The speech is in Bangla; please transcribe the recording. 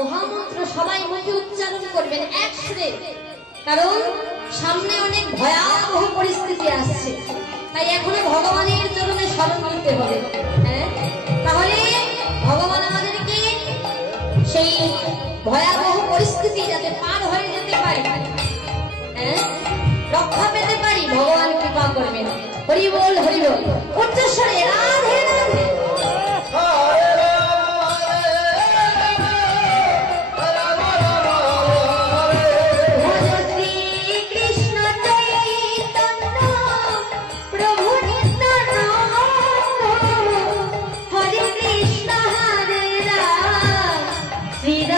মহামন্ত্র সবাই মুখে উচ্চারণ করবেন এক সুরে, কারণ সামনে অনেক ভয়াবহ পরিস্থিতি আসছে। তাই এখনো ভগবানের চরণে শরণ নিতে হবে। হ্যাঁ, তাহলে ভগবান আমাদেরকে সেই ভয়াবহ পরিস্থিতি যাতে পার হয়ে যেতে পারি, হ্যাঁ, রক্ষা পেতে পারি, ভগবান কৃপা করবেন। হরি বল, হরি বল, উচ্চস্বরে রাধে রাধে। Vida